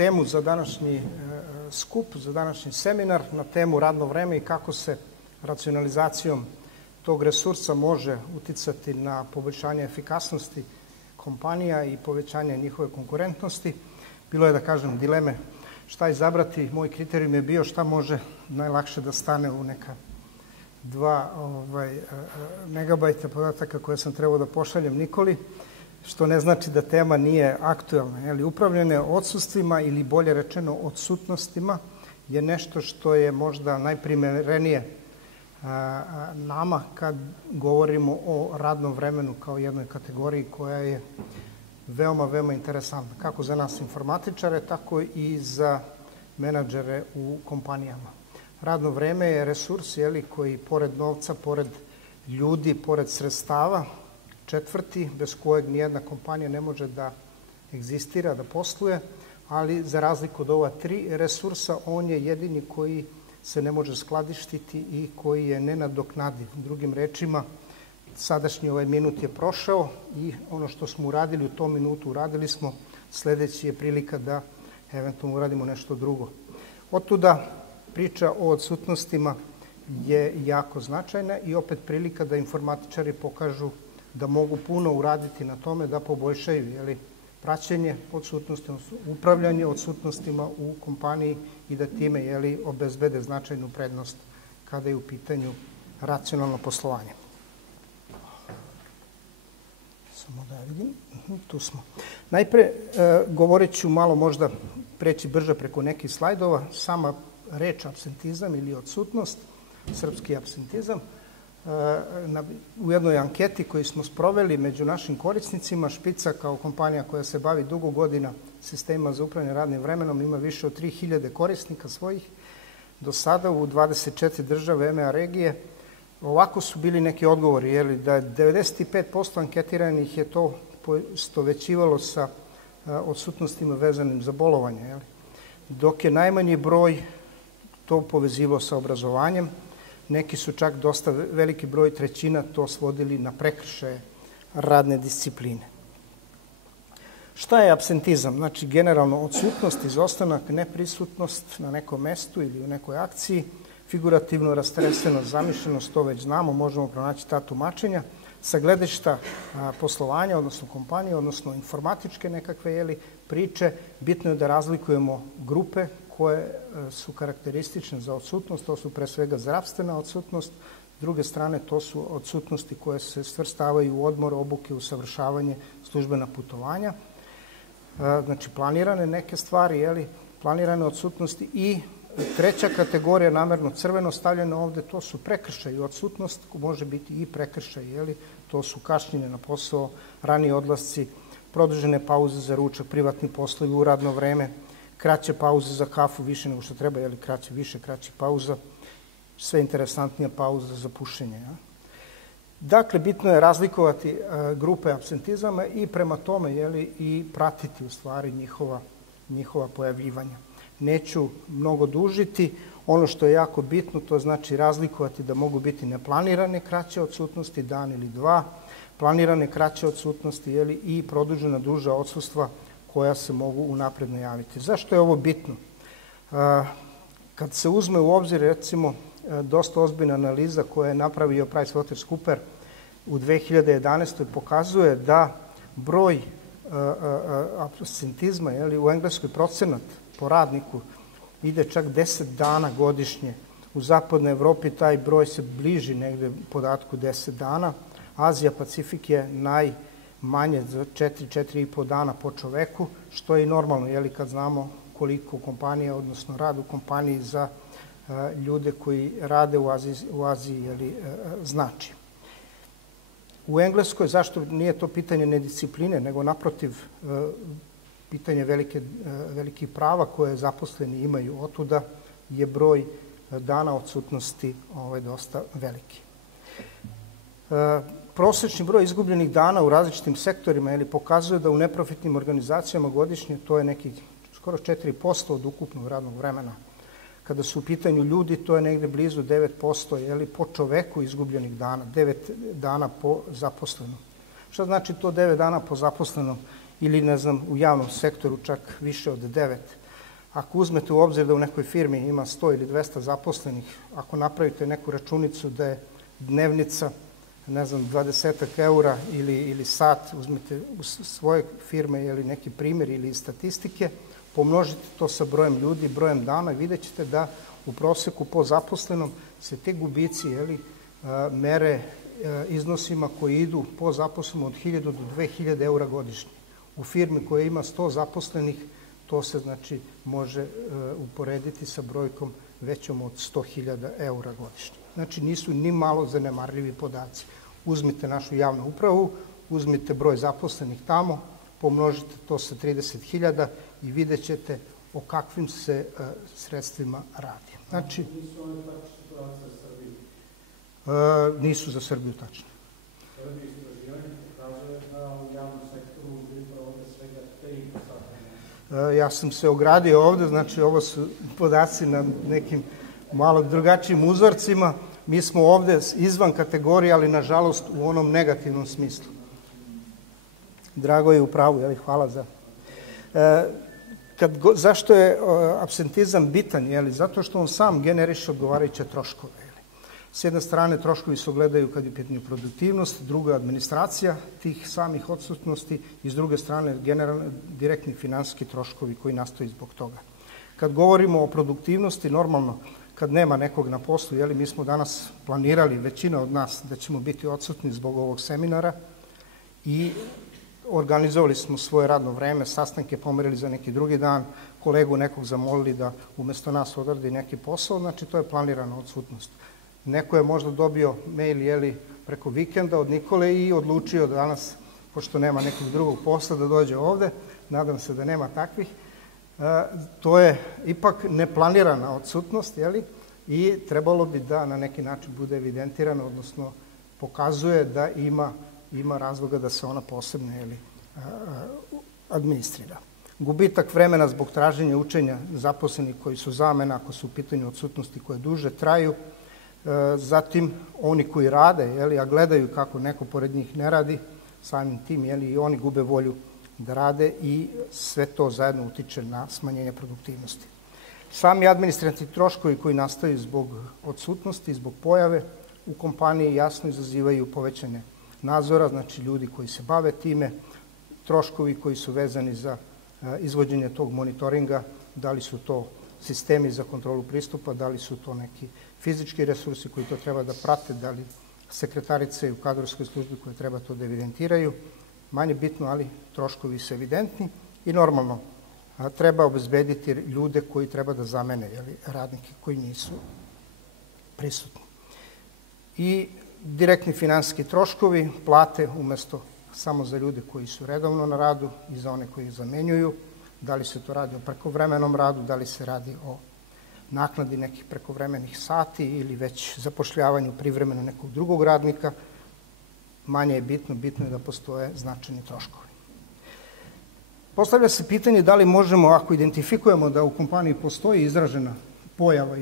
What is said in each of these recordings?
temu za današnji skup, za današnji seminar na temu radno vreme i kako se racionalizacijom tog resursa može uticati na poboljšanje efikasnosti kompanija i povećanje njihove konkurentnosti. Bilo je, da kažem, dileme šta izabrati. Moj kriterijum je bio šta može najlakše da stane u neka 2 megabajta podataka koje sam trebao da pošaljem Nikoli, što ne znači da tema nije aktuelna. Upravljanje odsustvima ili bolje rečeno odsutnostima je nešto što je možda najprimerenije nama kad govorimo o radnom vremenu kao jednoj kategoriji koja je veoma, veoma interesantna, kako za nas informatičare, tako i za menadžere u kompanijama. Radno vreme je resurs koji pored novca, pored ljudi, pored sredstava, četvrti, bez kojeg nijedna kompanija ne može da egzistira, da posluje, ali za razliku od ova 3 resursa, on je jedini koji se ne može skladištiti i koji je nenadoknadiv. Drugim rečima, sadašnji ovaj minut je prošao i ono što smo uradili u tom minutu uradili smo, sledeći je prilika da eventualno uradimo nešto drugo. Otuda priča o odsutnostima je jako značajna i opet prilika da informatičari pokažu da mogu puno uraditi na tome da poboljšaju praćenje odsutnosti, upravljanje odsutnostima u kompaniji i da time obezbede značajnu prednost kada je u pitanju racionalno poslovanje. Samo da vidim, tu smo. Najpre govorit ću malo, možda preći brže preko nekih slajdova, sama reč apsentizam ili odsutnost, srpski apsentizam. U jednoj anketi koju smo sproveli među našim korisnicima, Špica kao kompanija koja se bavi dugo godina sistemima za upravljanje radnim vremenom ima više od 3000 korisnika svojih. Do sada u 24 države EMEA regije. Ovako su bili neki odgovori, da 95% anketiranih je to poistovećivalo sa odsutnostima vezanim za bolovanje, dok je najmanji broj to povezivao sa obrazovanjem. Neki su čak dosta veliki broj, trećina, to svodili na prekršaje radne discipline. Šta je apsentizam? Znači, generalno odsutnost, izostanak, neprisutnost na nekom mestu ili u nekoj akciji, figurativno rastresenost, zamišljenost, to već znamo, možemo pronaći ta tumačenja. Sa gledišta poslovanja, odnosno kompanije, odnosno informatičke nekakve priče, bitno je da razlikujemo grupe koje su karakteristične za odsutnost, to su pre svega zdravstvena odsutnost, s druge strane to su odsutnosti koje se svrstavaju u odmor, obuke, usavršavanje, službena putovanja, znači planirane neke stvari, planirane odsutnosti i treća kategorija, namerno crveno stavljeno ovde, to su prekršaj i odsutnost, može biti i prekršaj, to su kašnjenje na posao, rani odlasci, produžene pauze za ručak, privatni poslovi u radno vreme, kraće pauze za kafu, više nego što treba, kraće pauza, sve interesantnija pauza za pušenje. Dakle, bitno je razlikovati grupe apsentizama i prema tome i pratiti u stvari njihova pojavljivanja. Neću mnogo dužiti, ono što je jako bitno, to znači razlikovati da mogu biti neplanirane kraće odsutnosti, dan ili 2, planirane kraće odsutnosti i produžena duža odsustva koja se mogu unapred najaviti. Zašto je ovo bitno? Kad se uzme u obzir, recimo, dosta ozbiljna analiza koja je napravio PricewaterhouseCoopers u 2011. pokazuje da broj apsentizma u Engleskoj procenat po radniku ide čak 10 dana godišnje. U zapadnoj Evropi taj broj se bliži negde podatku 10 dana. Azija Pacifik je najmanje za 4,5 dana po čoveku, što je i normalno, kad znamo koliko kompanija, odnosno rad u kompaniji za ljude koji rade u Aziji znači. U Engleskoj, zašto nije to pitanje nediscipline, nego naprotiv pitanje velikih prava koje zaposleni imaju, otuda je broj dana odsutnosti dosta veliki. Prosečni broj izgubljenih dana u različitim sektorima pokazuje da u neprofitnim organizacijama godišnje to je nekih skoro 4% od ukupnog radnog vremena. Kada su u pitanju ljudi, to je negde blizu 9% po čoveku izgubljenih dana, 9 dana po zaposlenom. Šta znači to 9 dana po zaposlenom ili, ne znam, u javnom sektoru čak više od 9? Ako uzmete u obzir da u nekoj firmi ima 100 ili 200 zaposlenih, ako napravite neku računicu da je dnevnica, ne znam, 20 eura ili sat, uzmete u svoje firme ili neki primjer ili statistike, pomnožite to sa brojem ljudi, brojem dana i vidjet ćete da u proseku po zaposlenom se te gubici mere iznosima koji idu po zaposlenom od 1000 do 2000 eura godišnje. U firmi koja ima 100 zaposlenih to se znači može uporediti sa brojkom većom od 100.000 eura godišnje. Znači nisu ni malo zanemarljivi podaci. Uzmite našu javnu upravu, uzmite broj zaposlenih tamo, pomnožite to sa 30.000 i vidjet ćete o kakvim se sredstvima radi. Znači, nisu za Srbiju tačno. Ja sam se ogradio ovde, znači ovo su podaci na nekim malo drugačijim uzorcima. Mi smo ovde izvan kategorije, ali nažalost u onom negativnom smislu. Drago je u pravu, hvala za... Zašto je apsentizam bitan? Zato što on sam generiše odgovarajuće troškove. S jedne strane troškovi se ogledaju kad je u pitanju produktivnost, druga administracija tih samih odsutnosti i s druge strane direktni finansijski troškovi koji nastaju zbog toga. Kad govorimo o produktivnosti, normalno kad nema nekog na poslu, mi smo danas planirali, većina od nas, da ćemo biti odsutni zbog ovog seminara i organizovali smo svoje radno vreme, sastanke pomerili za neki drugi dan, kolegu nekog zamolili da umesto nas odradi neki posao, znači to je planirana odsutnost. Neko je možda dobio mail preko vikenda od Nikole i odlučio danas, pošto nema nekog drugog posla, da dođe ovde. Nadam se da nema takvih. To je ipak neplanirana odsutnost i trebalo bi da na neki način bude evidentirano, odnosno pokazuje da ima razloga da se ona posebno administrira. Gubitak vremena zbog traženja učenja zaposlenih koji su zamena, ako su u pitanju odsutnosti koje duže traju, zatim oni koji rade, a gledaju kako neko pored njih ne radi, samim tim i oni gube volju da rade i sve to zajedno utiče na smanjenje produktivnosti. Sami administrativni troškovi koji nastaju zbog odsutnosti, zbog pojave u kompaniji jasno izazivaju povećanje nadzora, znači ljudi koji se bave time, troškovi koji su vezani za izvođenje tog monitoringa, da li su to sistemi za kontrolu pristupa, da li su to neki fizički resursi koji to treba da prate, da li sekretarice u kadrovskoj službi koje treba to da evidentiraju. Manje bitno, ali troškovi su evidentni i normalno treba obezbediti ljude koji treba da zamene radnike koji nisu prisutni. I direktni finansijski troškovi, plate umesto samo za ljude koji su redovno na radu i za one koji ih zamenjuju, da li se to radi o prekovremenom radu, da li se radi o naknadi nekih prekovremenih sati ili već zapošljavanju privremeno nekog drugog radnika, manje je bitno, bitno je da postoje značajni troškovi. Postavlja se pitanje da li možemo, ako identifikujemo da u kompaniji postoji izražena pojava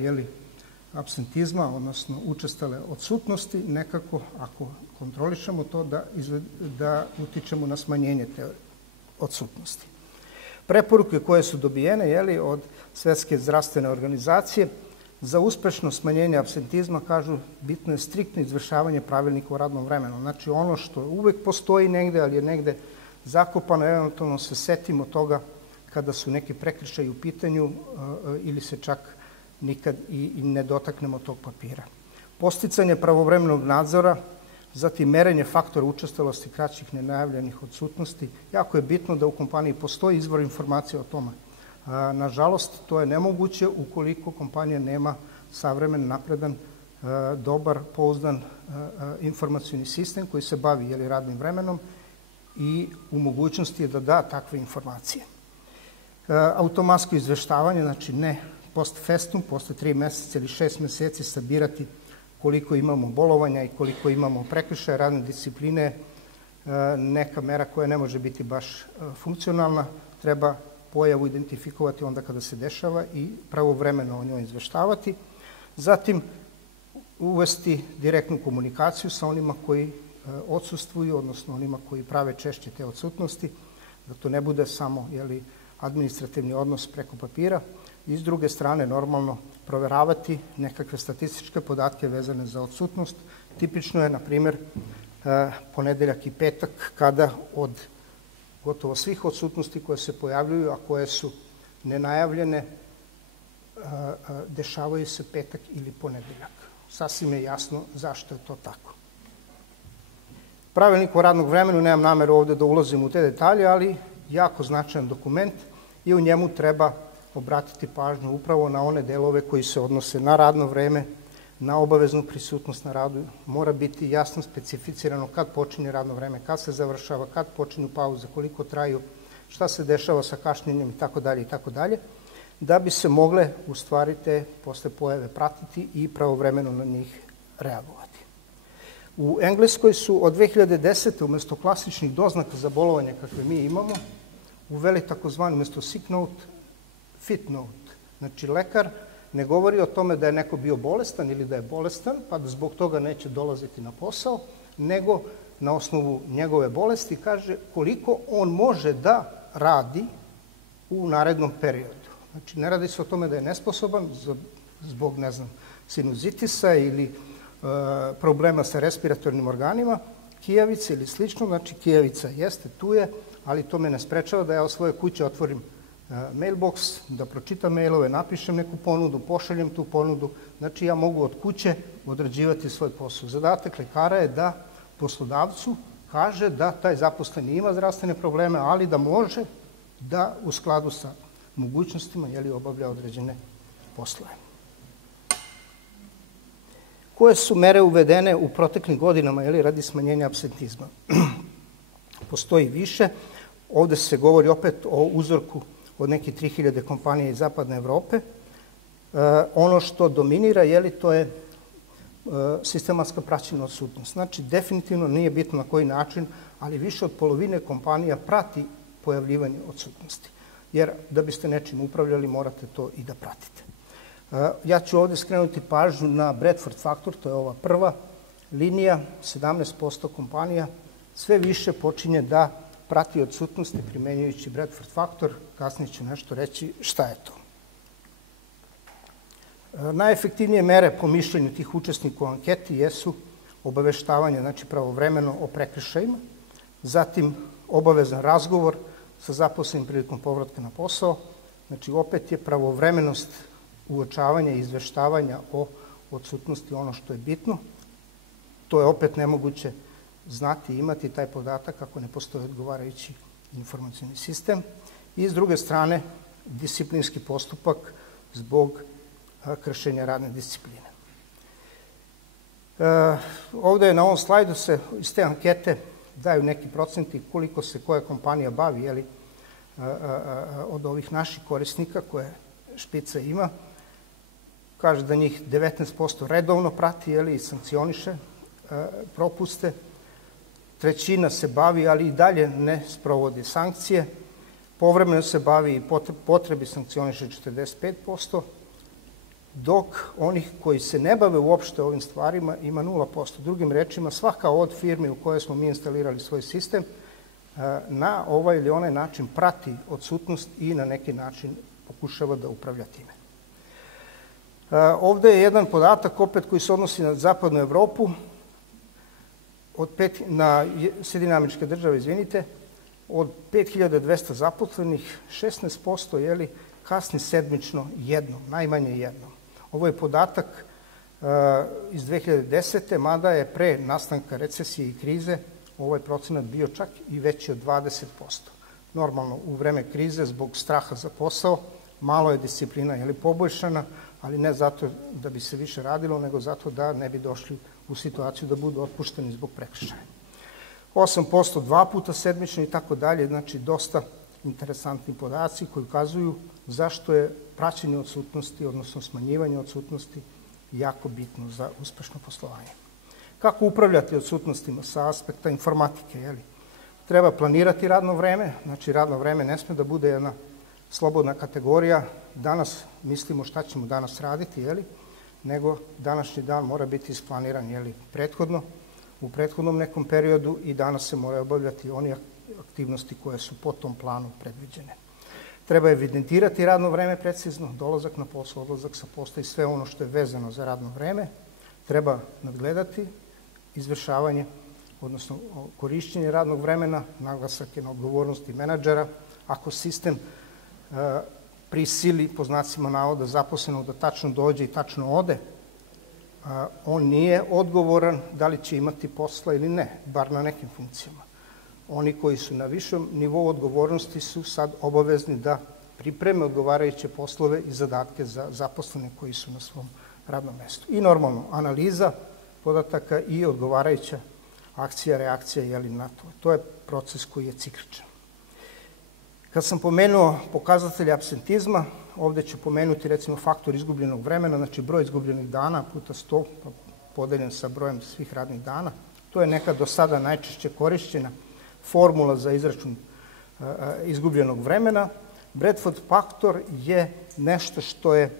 apsentizma, odnosno učestale odsutnosti, nekako, ako kontrolišemo to, da utičemo na smanjenje te odsutnosti. Preporuke koje su dobijene od Svetske zdravstvene organizacije za uspešno smanjenje apsentizma kažu bitno je striktno izvršavanje pravilnika o radnom vremenu. Znači ono što uvek postoji negde, ali je negde zakopano, eventualno se setimo toga kada su neki prekršaji u pitanju ili se čak nikad i ne dotaknemo tog papira. Posticanje pravovremenog nadzora, zatim merenje faktora učestalosti kraćih nenajavljenih odsutnosti. Jako je bitno da u kompaniji postoji izvor informacije o tome. Nažalost, to je nemoguće ukoliko kompanija nema savremen, napredan, dobar, pouzdan informacioni sistem koji se bavi radnim vremenom i u mogućnosti je da da takve informacije. Automatsko izveštavanje, znači ne post festum, posle 3 meseca ili 6 meseci sabirati koliko imamo bolovanja i koliko imamo prekršaja radne discipline, neka mera koja ne može biti baš funkcionalna, treba pojavu identifikovati onda kada se dešava i pravovremeno o njoj izveštavati. Zatim, uvesti direktnu komunikaciju sa onima koji odsustvuju, odnosno onima koji prave češće te odsutnosti, da to ne bude samo administrativni odnos preko papira i s druge strane normalno proveravati nekakve statističke podatke vezane za odsutnost. Tipično je, na primjer, ponedeljak i petak kada od gotovo svih odsutnosti koje se pojavljuju, a koje su nenajavljene, dešavaju se petak ili ponedeljak. Sasvim je jasno zašto je to tako. Pravilnik o radnog vremenu, nemam nameru ovde da ulazim u te detalje, ali jako značajan dokument i u njemu treba obratiti pažnju upravo na one delove koji se odnose na radno vreme, na obaveznu prisutnost na radu. Mora biti jasno specificirano kad počinje radno vreme, kad se završava, kad počinju pauze, koliko traju, šta se dešava sa kašnjenjem itd., da bi se mogle u stvari te posle pojave pratiti i pravovremeno na njih reagovati. U Engleskoj su od 2010. umesto klasičnih doznaka za bolovanje kakve mi imamo, uveli takozvani umesto sick note, fit note. Znači, lekar ne govori o tome da je neko bio bolestan ili da je bolestan, pa da zbog toga neće dolaziti na posao, nego na osnovu njegove bolesti kaže koliko on može da radi u narednom periodu. Znači, ne radi se o tome da je nesposoban zbog, ne znam, sinuzitisa ili problema sa respiratornim organima, kijavice ili slično. Znači, kijavica jeste, tu je, ali to me ne sprečava da ja od svoje kuće otvorim mailbox, da pročitam mailove, napišem neku ponudu, pošaljem tu ponudu. Znači, ja mogu od kuće odrađivati svoj posao. Zadatak lekara je da poslodavcu kaže da taj zaposleni ima zdravstvene probleme, ali da može da u skladu sa mogućnostima obavlja određene poslove. Koje su mere uvedene u proteklim godinama radi smanjenja apsentizma? Postoji više. Ovde se govori opet o uzorku od nekih 3000 kompanija iz zapadne Evrope. Ono što dominira, to je sistematska praćenja odsutnost. Znači, definitivno nije bitno na koji način, ali više od polovine kompanija prati pojavljivanje odsutnosti. Jer da biste nečim upravljali, morate to i da pratite. Ja ću ovde skrenuti pažnju na Bradford faktor, to je ova prva linija, 17% kompanija, sve više počinje da prati odsutnosti primenjujući Bradford faktor. Kasnije ću nešto reći šta je to. Najefektivnije mere po mišljenju tih učesnika u anketi jesu obaveštavanje, znači pravovremeno o prekršajima, zatim obavezan razgovor sa zaposlenim prilikom povratka na posao, znači opet je pravovremenost uočavanja i izveštavanja o odsutnosti ono što je bitno. To je opet nemoguće znati i imati taj podatak ako ne postoji odgovarajući informacioni sistem. I s druge strane, disciplinski postupak zbog kršenja radne discipline. Ovde na ovom slajdu se iz te ankete daju neki procenti koliko se koja kompanija bavi od ovih naših korisnika koje Špica ima. Kaže da njih 19% redovno prati i sankcioniše propuste. Trećina se bavi, ali i dalje ne sprovodi sankcije. Povremeno se bavi i potrebi sankcioniše 45%, dok onih koji se ne bave uopšte ovim stvarima ima 0%. Drugim rečima, svaka od firmi u kojoj smo mi instalirali svoj sistem na ovaj ili onaj način prati odsutnost i na neki način pokušava da upravlja time. Ovde je jedan podatak opet koji se odnosi na zapadnu Evropu, na Sjedinjene Američke Države, izvinite, od 5200 zaposlenih, 16% kasni sedmično jednom, najmanje jednom. Ovo je podatak iz 2010. mada je pre nastanka recesije i krize ovaj procenat bio čak i veći od 20%. Normalno, u vreme krize, zbog straha za posao, malo je disciplina poboljšana, ali ne zato da bi se više radilo, nego zato da ne bi došli u situaciju da budu otpušteni zbog prekršaja. 8% dva puta sedmično i tako dalje, znači dosta interesantni podaci koji ukazuju zašto je praćenje odsutnosti, odnosno smanjivanje odsutnosti, jako bitno za uspešno poslovanje. Kako upravljati odsutnostima sa aspekta informatike? Treba planirati radno vreme, znači radno vreme ne sme da bude jedna slobodna kategorija. Danas mislimo šta ćemo danas raditi, nego današnji dan mora biti isplaniran prethodno, u prethodnom nekom periodu i danas se moraju obavljati one aktivnosti koje su po tom planu predviđene. Treba evidentirati radno vreme precizno, dolazak na posao, odlazak sa posla i sve ono što je vezano za radno vreme. Treba nadgledati izvršavanje, odnosno korišćenje radnog vremena, naglasak je na odgovornosti menadžera. Ako sistem prisili, po znacima navoda, zaposlenog da tačno dođe i tačno ode, on nije odgovoran da li će imati posla ili ne, bar na nekim funkcijama. Oni koji su na višem nivou odgovornosti su sad obavezni da pripreme odgovarajuće poslove i zadatke za zaposlene koji su na svom radnom mestu. I normalno, analiza podataka i odgovarajuća akcija, reakcija na to. To je proces koji je cikličan. Kad sam pomenuo pokazatelje apsentizma, ovde ću pomenuti recimo faktor izgubljenog vremena, znači broj izgubljenih dana puta 100, podeljen sa brojem svih radnih dana. To je neka do sada najčešće korišćena formula za izračun izgubljenog vremena. Bradford faktor je nešto što je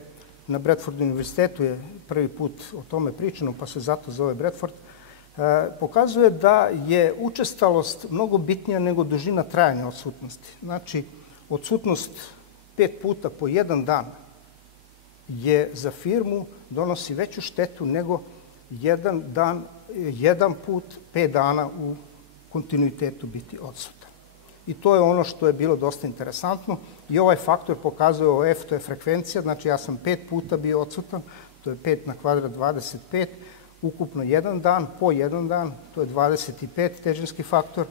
na Bradford univerzitetu je prvi put o tome pričano, pa se zato zove Bradford. Pokazuje da je učestalost mnogo bitnija nego dužina trajanja odsutnosti. Znači, odsutnost 5 puta po 1 dan je za firmu donosi veću štetu nego 1 put 5 dana u kontinuitetu biti odsutan. I to je ono što je bilo dosta interesantno. I ovaj faktor pokazuje OF, to je frekvencija, znači ja sam 5 puta bio odsutan, to je 5 na kvadrat 25, ukupno 1 dan, po 1 dan, to je 25 težinski faktor.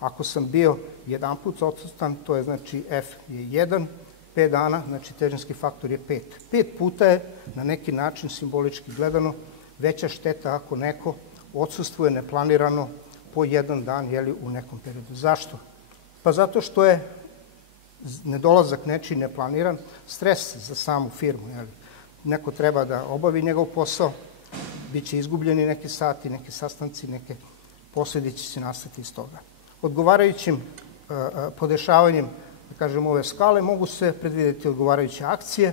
Ako sam bio 1 put odsutan, to je znači F je 1, 5 dana, znači težinski faktor je 5. 5 puta je na neki način simbolički gledano veća šteta ako neko odsustvuje neplanirano po 1 dan u nekom periodu. Zašto? Pa zato što je nedolazak nečiji neplaniran stres za samu firmu. Neko treba da obavi njegov posao, bit će izgubljeni neki sati, neki sastanci, neke posledice će nastati iz toga. Odgovarajućim podešavanjem, da kažem, ove skale mogu se predvidjeti odgovarajuće akcije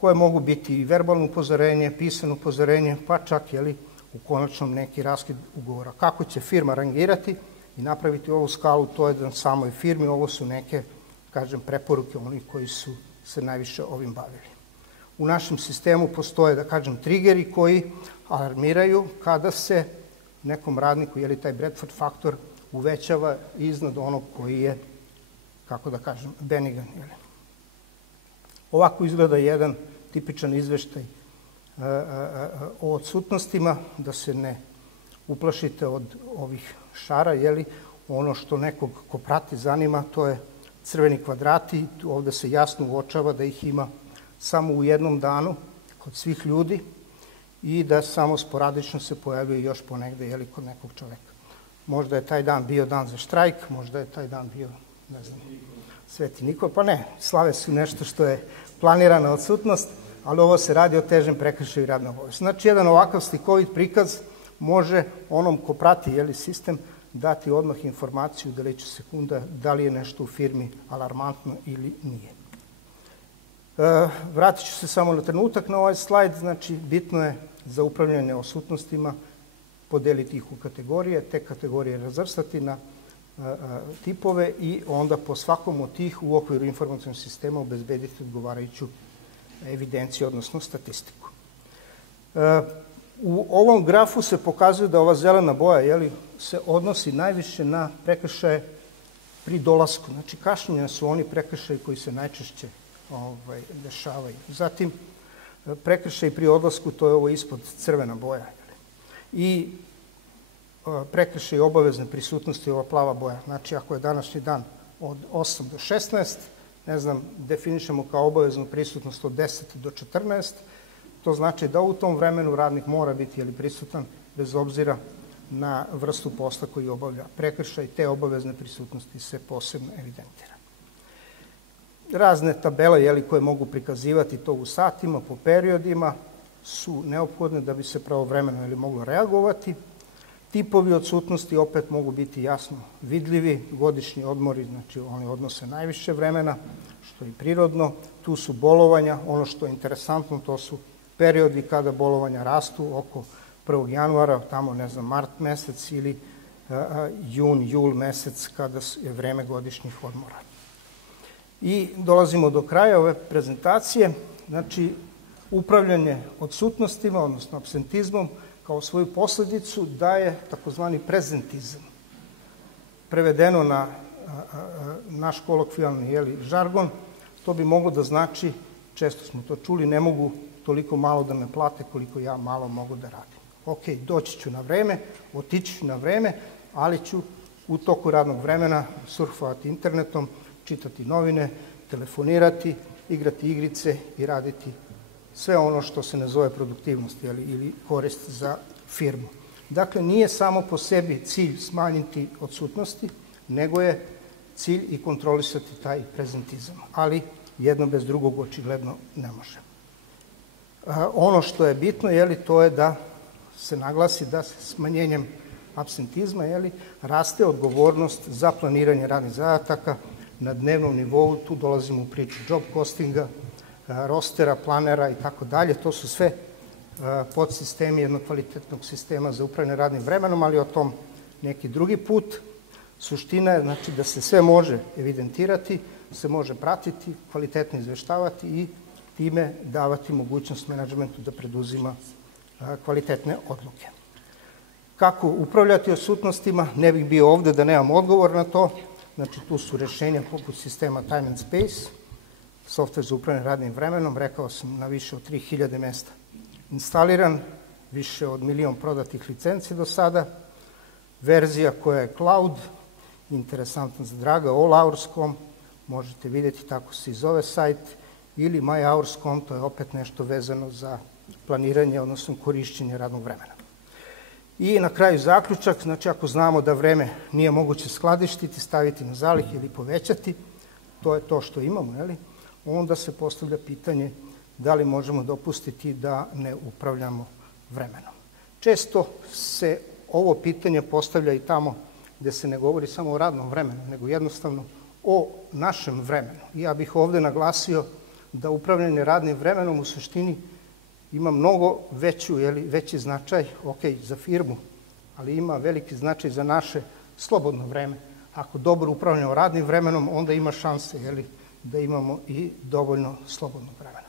koje mogu biti i verbalno upozorenje, pisano upozorenje, pa čak u konačnom neki raskid ugovora. Kako će firma rangirati i napraviti ovu skalu, to je na samoj firmi, ovo su neke, kažem, preporuke onih koji su se najviše ovim bavili. U našem sistemu postoje, da kažem, trigeri koji alarmiraju kada se nekom radniku, taj Bradford faktor uvećava iznad onog koji je, kako da kažem, benigan. Ovako izgleda jedan tipičan izveštaj o odsutnostima, da se ne uplašite od ovih šara, ono što nekog ko prati zanima, to je crveni kvadrati, ovde se jasno uočava da ih ima samo u jednom danu kod svih ljudi i da samo sporadično se pojavljuje još ponegde kod nekog čoveka. Možda je taj dan bio dan za štrajk, možda je taj dan bio, ne znam, Sveti Nikola, pa ne, slave su nešto što je planirana odsutnost, ali ovo se radi o težem prekršaju radne obaveze. Znači, jedan ovakav slikovit prikaz može onom ko prati sistem dati odmah informaciju u deliću sekunda da li je nešto u firmi alarmantno ili nije. Vratit ću se samo na trenutak na ovaj slajd. Znači, bitno je za upravljanje odsutnostima podeliti ih u kategorije, te kategorije razvrstati na tipove i onda po svakom od tih u okviru informacionog sistema obezbediti odgovarajuću evidenciju, odnosno statistiku. U ovom grafu se pokazuje da ova zelena boja se odnosi najviše na prekršaje pri dolasku. Znači, kašnjenja su oni prekršaji koji se najčešće dešavaju. Zatim, prekršaj pri odlasku, to je ovo ispod crvena boja. I prekršaj obavezne prisutnosti, ova plava boja. Znači, ako je današnji dan od 8 do 16, ne znam, definišemo kao obaveznu prisutnost od 10 do 14, to znači da u tom vremenu radnik mora biti prisutan bez obzira na vrstu posla koji obavlja. Prekršaj te obavezne prisutnosti se posebno evidentira. Razne tabele koje mogu prikazivati to u satima, po periodima, su neophodne da bi se pravovremeno moglo reagovati. Tipovi odsutnosti opet mogu biti jasno vidljivi. Godišnji odmori, znači oni odnose najviše vremena, što je prirodno. Tu su bolovanja, ono što je interesantno, to su periodi kada bolovanja rastu, oko 1. januara, tamo, ne znam, mart mesec ili jun, jul mesec, kada je vreme godišnjih odmora. I dolazimo do kraja ove prezentacije. Znači, upravljanje odsutnostima, odnosno apsentizmom, kao svoju posledicu daje takozvani prezentizam. Prevedeno na naš kolokvijalni žargon, to bi moglo da znači, često smo to čuli, ne mogu toliko malo da me plate koliko ja malo mogu da radim. Ok, doći ću na vreme, otići ću na vreme, ali ću u toku radnog vremena surfovati internetom, čitati novine, telefonirati, igrati igrice i raditi sve ono što se ne zove produktivnost ili korist za firmu. Dakle, nije samo po sebi cilj smanjiti odsutnosti, nego je cilj i kontrolisati taj prezentizam. Ali jedno bez drugog očigledno ne može. Ono što je bitno, to je da se naglasi da se smanjenjem apsentizma raste odgovornost za planiranje radnih zadataka na dnevnom nivou. Tu dolazimo u priču job costinga, rostera, planera i tako dalje. To su sve podsistemi jednog kvalitetnog sistema za upravljanje radnim vremenom, ali o tom neki drugi put. Suština je znači da se sve može evidentirati, se može pratiti, kvalitetno izveštavati i time davati mogućnost menadžmentu da preduzima kvalitetne odluke. Kako upravljati odsutnostima? Ne bih bio ovde da nemam odgovor na to. Znači, tu su rešenja poput sistema Time and Space, softver za upravljanje radnim vremenom, rekao sam, na više od 3000 mesta instaliran, više od 1.000.000 prodatih licenci do sada, verzija koja je cloud, interesantna za draga, allhours.com, možete vidjeti, tako se i zove sajt, ili myhours.com, to je opet nešto vezano za planiranje, odnosno korišćenje radnog vremena. I na kraju zaključak, znači ako znamo da vreme nije moguće skladištiti, staviti na zalih ili povećati, to je to što imamo, onda se postavlja pitanje da li možemo dopustiti da ne upravljamo vremenom. Često se ovo pitanje postavlja i tamo gde se ne govori samo o radnom vremenu, nego jednostavno o našem vremenu. Ja bih ovde naglasio da upravljanje radnim vremenom u suštini ima mnogo veći značaj, ok, za firmu, ali ima veliki značaj za naše slobodno vreme. Ako dobro upravljamo radnim vremenom, onda ima šanse da imamo i dovoljno slobodnog vremena.